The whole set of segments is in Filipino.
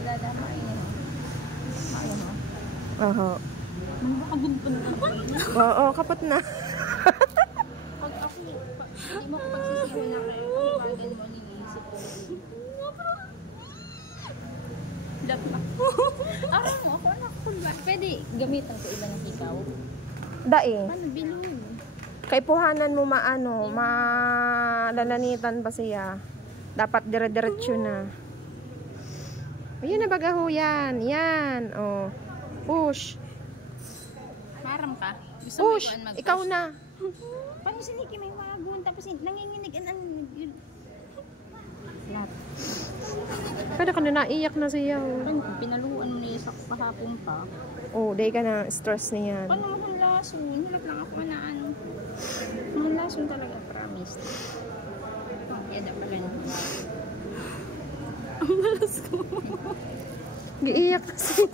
Dadamain yun. Ayun mo. Oho. Magkakaguntun ka. Oo, kapot na. Pag ako, hindi mo ko pagsisiyo na kayo. Pagkagan mo, niniisip ko. Dapat. Araw mo, ako na kulba. Pwede gamitan ko iba ng ikaw. Dai. Paano bilhin mo? Kaipuhanan mo malalanitan pa siya. Dapat dire-diretso na. Ayun na bagaho yan. Yan. Oh. Push. Maram ka? Gusto mo Push. ikuan mag-push? Ikaw na. Paano si Nikki may magun? Tapos nanginginig. Yun. Lahat. Kada ka na naiyak na siya. Paano pinaluan mo niya sa kahapon pa? Oh, day ka na stress niyan. Paano mo kung lason? Hirap lang ako na ano. Mga lason talaga, promise. Yada pala niya. Ang balas ko. Giiyak kasi.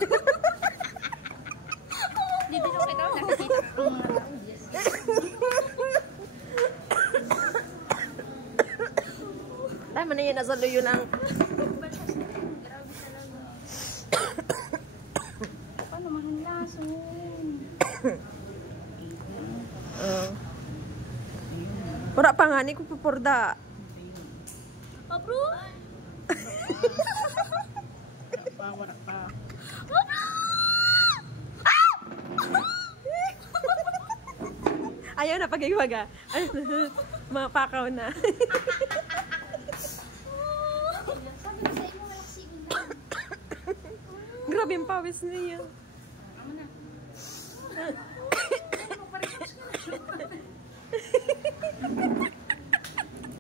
Dito ko ikaw nakikita ko mga tao. Tama na yan, nasa luyo lang. Grabe talaga. Paano mahal lason? Wala pa nga, ni ko pupurda. Apro? Wala pa. Ayaw na pag-iwaga. Mapakaw na. Sabi ko sa inyo, malaksigon na. Grabe yung pawis niya. Amo na. Ano pa rin?